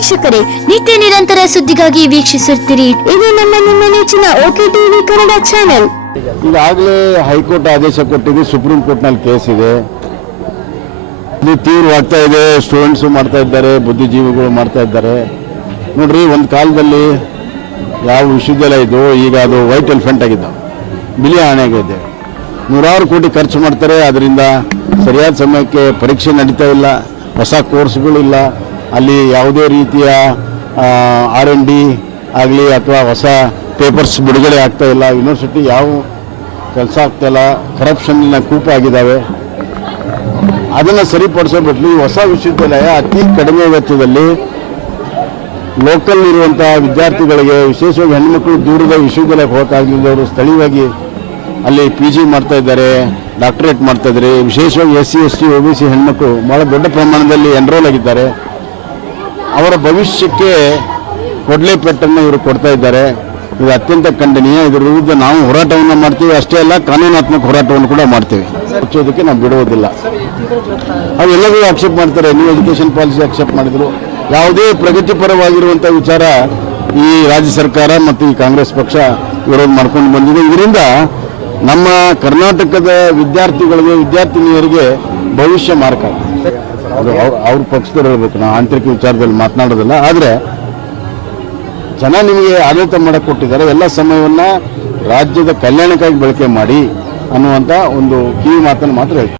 ವೀಕ್ಷಕರೇ ನಿತ್ಯ ನಿರಂತರ ಸುದ್ದಿಗಾಗಿ ವೀಕ್ಷಿಸುತ್ತೀರಿ. ಇದು ನಮ್ಮ ನಿಮ್ಮ ನೆಚ್ಚಿನ ಓಕೆ ಟಿವಿ ಕನ್ನಡ ಚಾನೆಲ್. ಈಗಾಗಲೇ ಹೈಕೋರ್ಟ್ ಆದೇಶ ಕೊಟ್ಟಿದೆ ಸುಪ್ರೀಂ ಕೋರ್ಟ್ನಲ್ಲಿ ಕೇಸ್ ಇದೆ. ಇದು ತೀವ್ರವಾಗ್ತಾ ಇದೆ ಸ್ಟೂಡೆಂಟ್ಸು ಮಾಡ್ತಾ ಇದ್ದಾರೆ ಬುದ್ಧಿಜೀವಿಗಳು ಮಾಡ್ತಾ ಇದ್ದಾರೆ. ನೋಡ್ರಿ ಒಂದು ಕಾಲದಲ್ಲಿ ಯಾವ ವಿಶ್ವವಿದ್ಯಾಲಯ ಇದು ಈಗ ಅದು ವೈಟ್ ಎಲಿಫೆಂಟ್ ಆಗಿದ್ದ ಬಿಳಿ ಆಣೆಗಿದೆ ನೂರಾರು ಕೋಟಿ ಖರ್ಚು ಮಾಡ್ತಾರೆ ಅದರಿಂದ ಸರಿಯಾದ ಸಮಯಕ್ಕೆ ಪರೀಕ್ಷೆ ನಡೀತಾ ಇಲ್ಲ ಹೊಸ ಕೋರ್ಸ್ಗಳಿಲ್ಲ ಅಲ್ಲಿ ಯಾವುದೇ ರೀತಿಯ ಆರ್ ಎನ್ ಡಿ ಆಗಲಿ ಅಥವಾ ಹೊಸ ಪೇಪರ್ಸ್ ಬಿಡುಗಡೆ ಆಗ್ತಾ ಇಲ್ಲ. ಯೂನಿವರ್ಸಿಟಿ ಯಾವ ಕೆಲಸ ಆಗ್ತಾ ಇಲ್ಲ. ಕರಪ್ಷನ್ನಿನ ಕೂಪ ಆಗಿದ್ದಾವೆ. ಅದನ್ನು ಸರಿಪಡಿಸೋ ಈ ಹೊಸ ವಿಶ್ವವಿದ್ಯಾಲಯ ಅತಿ ಕಡಿಮೆ ವೆಚ್ಚದಲ್ಲಿ ಲೋಕಲ್ ಇರುವಂಥ ವಿದ್ಯಾರ್ಥಿಗಳಿಗೆ, ವಿಶೇಷವಾಗಿ ಹೆಣ್ಮಕ್ಳು ದೂರದ ವಿಶ್ವವಿದ್ಯಾಲಯಕ್ಕೆ ಹೋಗೋಕ್ಕಾಗಲಿಲ್ಲದವರು ಸ್ಥಳೀಯವಾಗಿ ಅಲ್ಲಿ ಪಿ ಜಿ ಮಾಡ್ತಾ ಇದ್ದಾರೆ ಡಾಕ್ಟರೇಟ್ ಮಾಡ್ತಾ ಇದ್ದಾರೆ. ವಿಶೇಷವಾಗಿ S C S T O B C ಹೆಣ್ಮಕ್ಳು ಭಾಳ ದೊಡ್ಡ ಪ್ರಮಾಣದಲ್ಲಿ ಎನ್ರೋಲ್ ಆಗಿದ್ದಾರೆ. ಅವರ ಭವಿಷ್ಯಕ್ಕೆ ಕೊಡ್ಲೆಪೆಟ್ಟನ್ನು ಇವರು ಕೊಡ್ತಾ ಇದ್ದಾರೆ. ಇದು ಅತ್ಯಂತ ಖಂಡನೀಯ. ಇದರ ವಿರುದ್ಧ ನಾವು ಹೋರಾಟವನ್ನು ಮಾಡ್ತೀವಿ. ಅಷ್ಟೇ ಅಲ್ಲ, ಕಾನೂನಾತ್ಮಕ ಹೋರಾಟವನ್ನು ಕೂಡ ಮಾಡ್ತೀವಿ. ಹಚ್ಚೋದಕ್ಕೆ ನಾವು ಬಿಡುವುದಿಲ್ಲ. ಅವೆಲ್ಲವೂ ಆಕ್ಷೇಪ ಮಾಡ್ತಾರೆ. ನ್ಯೂ ಎಜುಕೇಷನ್ ಪಾಲಿಸಿ ಆಕ್ಷೇಪ ಮಾಡಿದ್ರು. ಯಾವುದೇ ಪ್ರಗತಿಪರವಾಗಿರುವಂಥ ವಿಚಾರ ಈ ರಾಜ್ಯ ಸರ್ಕಾರ ಮತ್ತು ಈ ಕಾಂಗ್ರೆಸ್ ಪಕ್ಷ ವಿರೋಧ ಮಾಡ್ಕೊಂಡು ಬಂದಿದೆ. ಇದರಿಂದ ನಮ್ಮ ಕರ್ನಾಟಕದ ವಿದ್ಯಾರ್ಥಿಗಳಿಗೆ, ವಿದ್ಯಾರ್ಥಿನಿಯರಿಗೆ ಭವಿಷ್ಯ ಮಾರ್ಗ. ಅದು ಅವ್ರ ಪಕ್ಷದಲ್ಲಿ ಹೇಳಬೇಕು. ನಾವು ಆಂತರಿಕ ವಿಚಾರದಲ್ಲಿ ಮಾತನಾಡೋದಿಲ್ಲ. ಆದರೆ ಜನ ನಿಮಗೆ ಆಡಳಿತ ಮಾಡಕ್ಕೆ ಕೊಟ್ಟಿದ್ದಾರೆ. ಎಲ್ಲ ಸಮಯವನ್ನು ರಾಜ್ಯದ ಕಲ್ಯಾಣಕ್ಕಾಗಿ ಬಳಕೆ ಮಾಡಿ ಅನ್ನುವಂಥ ಒಂದು ಕಿವಿ ಮಾತನ್ನು ಮಾತ್ರ ಹೇಳ್ತೀನಿ.